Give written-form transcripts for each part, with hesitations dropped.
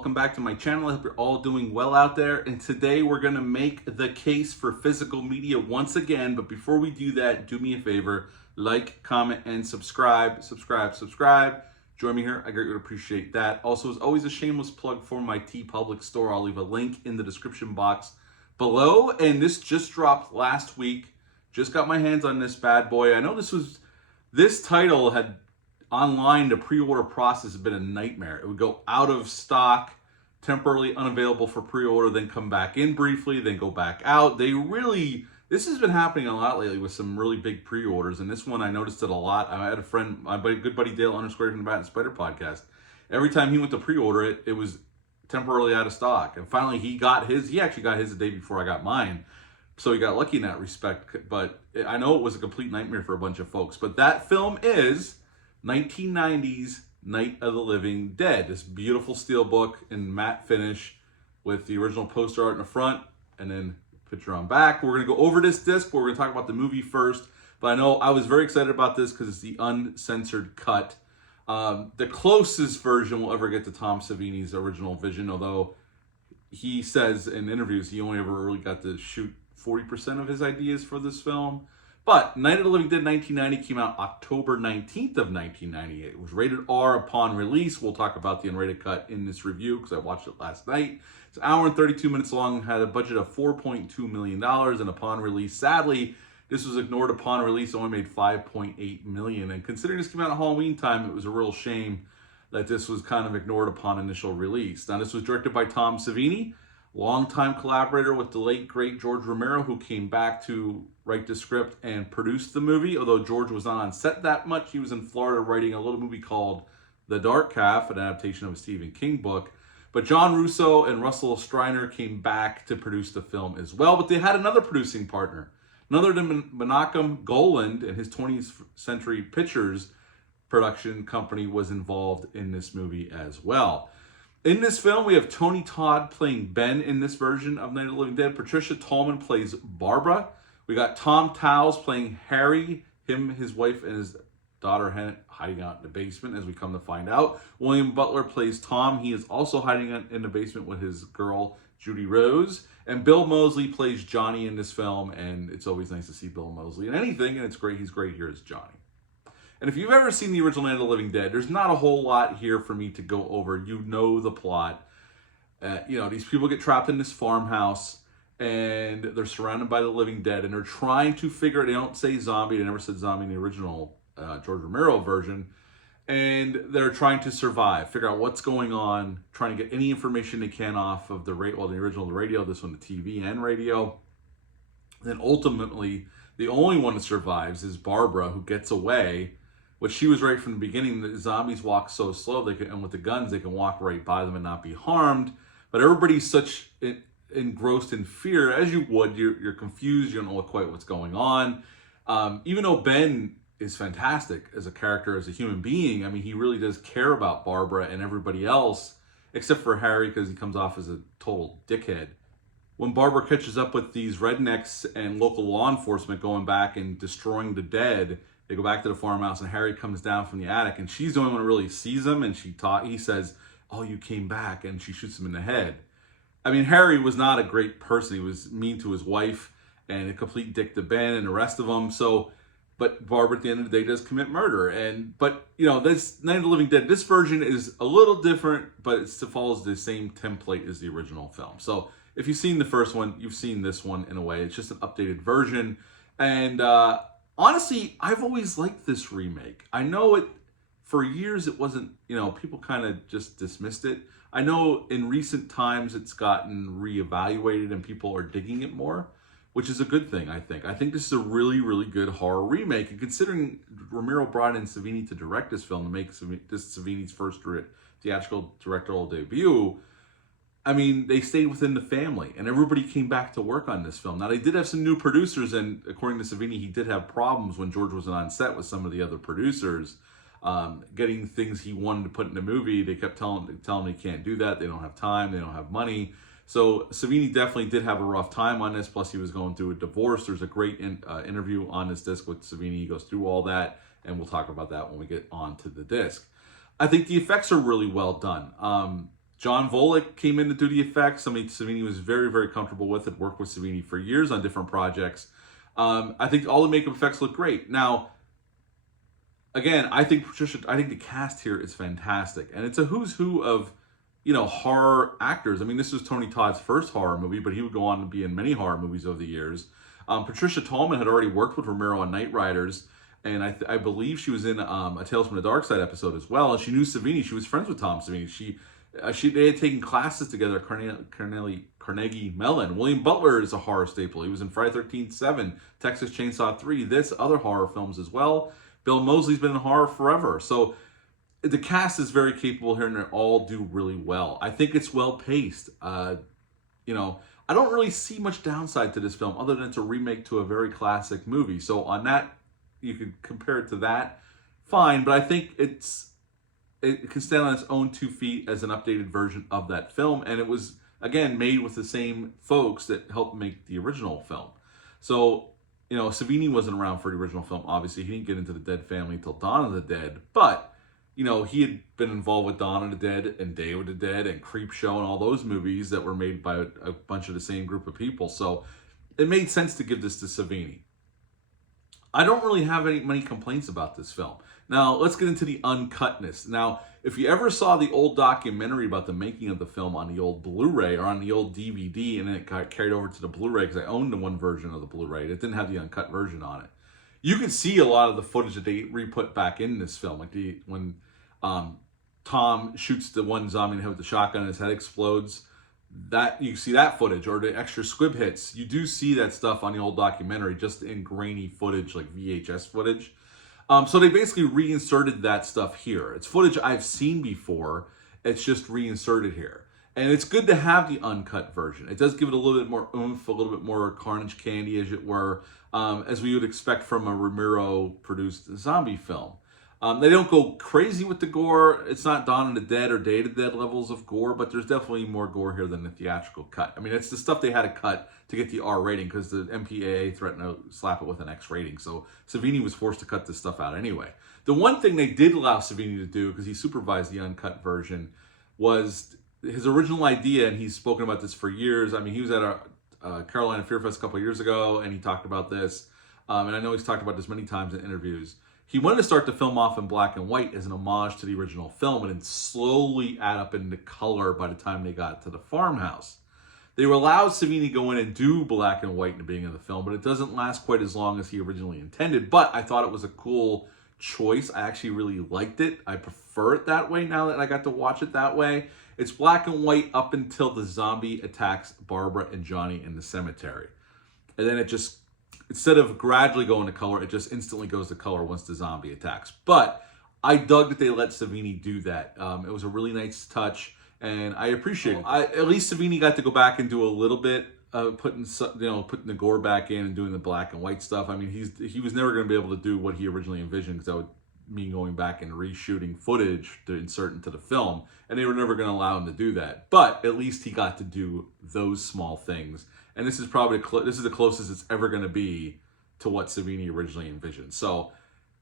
welcome back to my channel. I hope you're all doing well out there. And today we're going to make the case for physical media once again. But before we do that, do me a favor, like, comment, and subscribe. Join me here. I greatly appreciate that. Also, as always, a shameless plug for my TeePublic store. I'll leave a link in the description box below. And this just dropped last week. Just got my hands on this bad boy. I know this title had online, the pre-order process has been a nightmare. It would go out of stock, temporarily unavailable for pre-order, then come back in briefly, then go back out. This has been happening a lot lately with some really big pre-orders, and this one I noticed it a lot. I had a friend, my good buddy Dale _ from the Bat and Spider podcast. Every time he went to pre-order it, it was temporarily out of stock. And finally he actually got his the day before I got mine. So he got lucky in that respect, but I know it was a complete nightmare for a bunch of folks. But that film is 1990's Night of the Living Dead. This beautiful steelbook in matte finish with the original poster art in the front and then picture on back. We're going to go over this disc, but we're going to talk about the movie first. But I know I was very excited about this because it's the uncensored cut. The closest version we'll ever get to Tom Savini's original vision, although he says in interviews he only ever really got to shoot 40% of his ideas for this film. But Night of the Living Dead 1990 came out October 19th of 1998. It was rated R upon release. We'll talk about the unrated cut in this review because I watched it last night. It's an hour and 32 minutes long, had a budget of $4.2 million, and upon release, sadly, this was ignored upon release, only made $5.8 million. And considering this came out at Halloween time, it was a real shame that this was kind of ignored upon initial release. Now, this was directed by Tom Savini, longtime collaborator with the late, great George Romero, who came back to write the script and produce the movie. Although George was not on set that much, he was in Florida writing a little movie called The Dark Calf, an adaptation of a Stephen King book. But John Russo and Russell Streiner came back to produce the film as well. But they had another producing partner, another than Menachem Golan, and his 20th Century Pictures production company was involved in this movie as well. In this film, we have Tony Todd playing Ben in this version of Night of the Living Dead. Patricia Tallman plays Barbara. We got Tom Towles playing Harry, his wife, and his daughter hiding out in the basement, as we come to find out. William Butler plays Tom. He is also hiding out in the basement with his girl, Judy Rose. And Bill Moseley plays Johnny in this film, and it's always nice to see Bill Moseley in anything, and it's great. He's great here as Johnny. And if you've ever seen the original Night of the Living Dead, there's not a whole lot here for me to go over. You know the plot. These people get trapped in this farmhouse, and they're surrounded by the living dead, and they're trying to figure it. They don't say zombie. They never said zombie in the original George Romero version. And they're trying to survive, figure out what's going on, trying to get any information they can off of the original the radio, this one the TV and radio. Then ultimately, the only one that survives is Barbara, who gets away. Which she was right from the beginning. The zombies walk so slow, and with the guns, they can walk right by them and not be harmed. But everybody's such engrossed in fear, as you would. You're confused. You don't know quite what's going on. Even though Ben is fantastic as a character, as a human being, I mean, he really does care about Barbara and everybody else, except for Harry, because he comes off as a total dickhead. When Barbara catches up with these rednecks and local law enforcement going back and destroying the dead, they go back to the farmhouse, and Harry comes down from the attic, and she's the only one who really sees him, and he says, "Oh, you came back," and she shoots him in the head. I mean, Harry was not a great person. He was mean to his wife and a complete dick to Ben and the rest of them. But Barbara at the end of the day does commit murder. But this Night of the Living Dead, this version is a little different, but it follows the same template as the original film. So if you've seen the first one, you've seen this one in a way. It's just an updated version. And honestly, I've always liked this remake. I know for years it wasn't, people kind of just dismissed it. I know in recent times it's gotten reevaluated and people are digging it more, which is a good thing, I think. I think this is a really, really good horror remake. And considering Romero brought in Savini to direct this film, to make this Savini's first theatrical directorial debut, I mean, they stayed within the family, and everybody came back to work on this film. Now, they did have some new producers, and according to Savini, he did have problems when George wasn't on set with some of the other producers, getting things he wanted to put in the movie. They kept telling him he can't do that. They don't have time. They don't have money. So Savini definitely did have a rough time on this, plus he was going through a divorce. There's a great interview on this disc with Savini. He goes through all that, and we'll talk about that when we get onto the disc. I think the effects are really well done. John Volek came in to do the effects. Somebody Savini was very, very comfortable with. Had worked with Savini for years on different projects. I think all the makeup effects look great. Now, again, I think the cast here is fantastic, and it's a who's who of, horror actors. I mean, this was Tony Todd's first horror movie, but he would go on to be in many horror movies over the years. Patricia Tallman had already worked with Romero on Knight Riders, and I believe she was in a Tales from the Dark Side episode as well. And she knew Savini. She was friends with Tom Savini. They had taken classes together at Carnegie Mellon. William Butler is a horror staple. He was in Friday the 13th, 7, Texas Chainsaw 3, this, other horror films as well. Bill Moseley's been in horror forever. So the cast is very capable here, and they all do really well. I think it's well paced. I don't really see much downside to this film other than it's a remake to a very classic movie. So on that, you could compare it to that, fine. But I think it can stand on its own 2 feet as an updated version of that film. And it was, again, made with the same folks that helped make the original film. So, Savini wasn't around for the original film, obviously. He didn't get into the Dead family until Dawn of the Dead. But, he had been involved with Dawn of the Dead and Day of the Dead and Creepshow and all those movies that were made by a bunch of the same group of people. So it made sense to give this to Savini. I don't really have many complaints about this film. Now, let's get into the uncutness. Now, if you ever saw the old documentary about the making of the film on the old Blu-ray or on the old DVD, and then it got carried over to the Blu-ray, because I owned the one version of the Blu-ray, it didn't have the uncut version on it. You can see a lot of the footage that they re-put back in this film, like when Tom shoots the one zombie in the head with the shotgun and his head explodes. That you see that footage, or the extra squib hits. You do see that stuff on the old documentary, just in grainy footage, like VHS footage. So they basically reinserted that stuff here. It's footage I've seen before. It's just reinserted here. And it's good to have the uncut version. It does give it a little bit more oomph, a little bit more carnage candy, as it were, as we would expect from a Romero-produced zombie film. They don't go crazy with the gore. It's not Dawn of the Dead or Day of the Dead levels of gore, but there's definitely more gore here than the theatrical cut. I mean, it's the stuff they had to cut to get the R rating, because the MPAA threatened to slap it with an X rating. So Savini was forced to cut this stuff out anyway. The one thing they did allow Savini to do, because he supervised the uncut version, was his original idea, and he's spoken about this for years. I mean, he was at a Carolina Fear Fest a couple of years ago, and he talked about this. And I know he's talked about this many times in interviews. He wanted to start the film off in black and white as an homage to the original film, and then slowly add up into color by the time they got to the farmhouse. They were allowed Savini to go in and do black and white in the beginning of the film, but it doesn't last quite as long as he originally intended. But I thought it was a cool choice. I actually really liked it. I prefer it that way now that I got to watch it that way. It's black and white up until the zombie attacks Barbara and Johnny in the cemetery. And then it just, instead of gradually going to color, it just instantly goes to color once the zombie attacks. But I dug that they let Savini do that. It was a really nice touch, and I appreciate it. At least Savini got to go back and do a little bit of putting the gore back in and doing the black and white stuff. I mean, he was never going to be able to do what he originally envisioned, because that would mean going back and reshooting footage to insert into the film, and they were never going to allow him to do that. But at least he got to do those small things. And this is probably the closest it's ever going to be to what Savini originally envisioned. So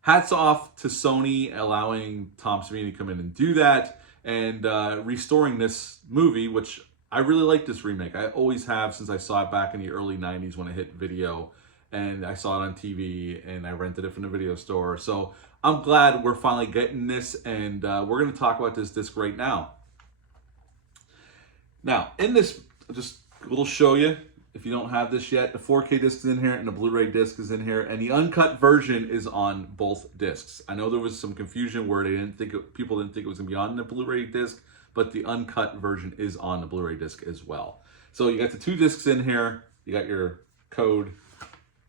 hats off to Sony allowing Tom Savini to come in and do that, and restoring this movie, which I really like this remake. I always have, since I saw it back in the early 90s when it hit video, and I saw it on TV, and I rented it from the video store. So I'm glad we're finally getting this, and we're going to talk about this disc right now. Now, in this, just a little show you, if you don't have this yet, the 4K disc is in here and the Blu-ray disc is in here, and the uncut version is on both discs. I know there was some confusion where people didn't think it was going to be on the Blu-ray disc, but the uncut version is on the Blu-ray disc as well. So you got the 2 discs in here, you got your code,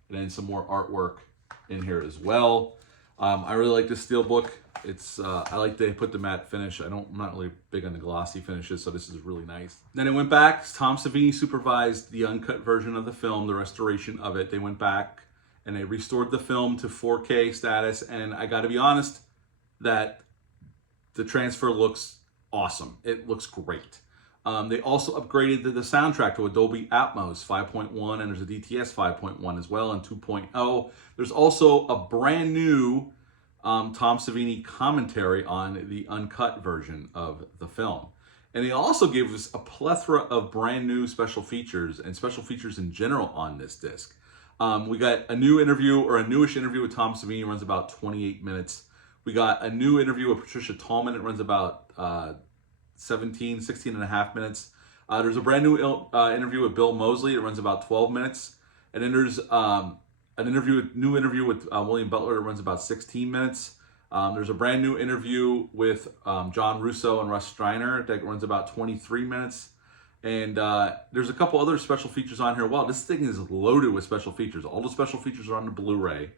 and then some more artwork in here as well. I really like this steelbook. It's I like they put the matte finish. I'm not really big on the glossy finishes, so this is really nice. Then it went back. Tom Savini supervised the uncut version of the film, the restoration of it. They went back and they restored the film to 4K status, and I got to be honest that the transfer looks awesome. It looks great. They also upgraded the soundtrack to Dolby Atmos 5.1, and there's a DTS 5.1 as well, and 2.0. There's also a brand new Tom Savini commentary on the uncut version of the film. And they also gave us a plethora of brand new special features and special features in general on this disc. We got a new interview, or a newish interview with Tom Savini, runs about 28 minutes. We got a new interview with Patricia Tallman. It runs about 16 and a half minutes. There's a brand new interview with Bill Moseley. It runs about 12 minutes. And then there's an new interview with William Butler. It runs about 16 minutes. There's a brand new interview with John Russo and Russ Streiner that runs about 23 minutes. And there's a couple other special features on here. Wow, this thing is loaded with special features. All the special features are on the Blu-ray.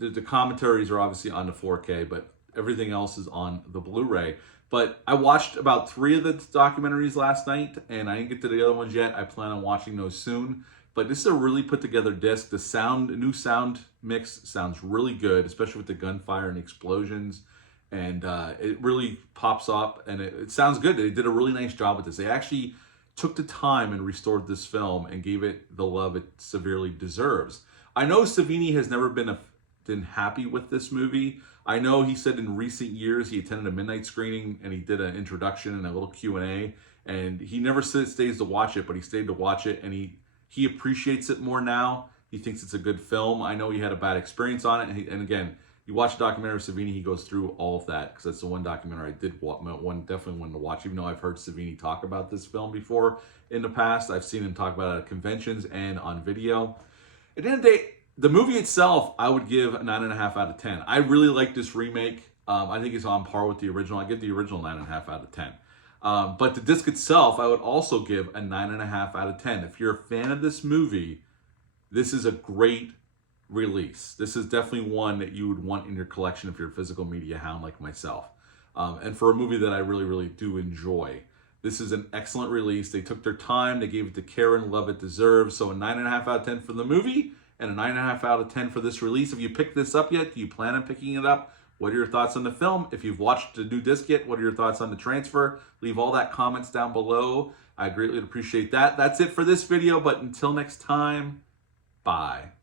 The commentaries are obviously on the 4K, but everything else is on the Blu-ray. But I watched about 3 of the documentaries last night, and I didn't get to the other ones yet. I plan on watching those soon. But this is a really put together disc. The new sound mix sounds really good, especially with the gunfire and the explosions. And it really pops up, and it sounds good. They did a really nice job with this. They actually took the time and restored this film and gave it the love it severely deserves. I know Savini has never been happy with this movie. I know he said in recent years he attended a midnight screening and he did an introduction and a little Q&A, and he never stays to watch it, but he stayed to watch it, and he appreciates it more now. He thinks it's a good film. I know he had a bad experience on it, and again, you watch the documentary of Savini, he goes through all of that, because that's the one documentary I definitely wanted to watch, even though I've heard Savini talk about this film before in the past. I've seen him talk about it at conventions and on video. At the end of the day, the movie itself, I would give a 9.5 out of 10. I really like this remake. I think it's on par with the original. I give the original 9.5 out of 10. But the disc itself, I would also give a 9.5 out of 10. If you're a fan of this movie, this is a great release. This is definitely one that you would want in your collection if you're a physical media hound like myself. And for a movie that I really, really do enjoy. This is an excellent release. They took their time. They gave it the care and love it deserves. So a 9.5 out of 10 for the movie, and a 9.5 out of 10 for this release. Have you picked this up yet? Do you plan on picking it up? What are your thoughts on the film? If you've watched the new disc yet, what are your thoughts on the transfer? Leave all that comments down below. I greatly appreciate that. That's it for this video, but until next time, bye.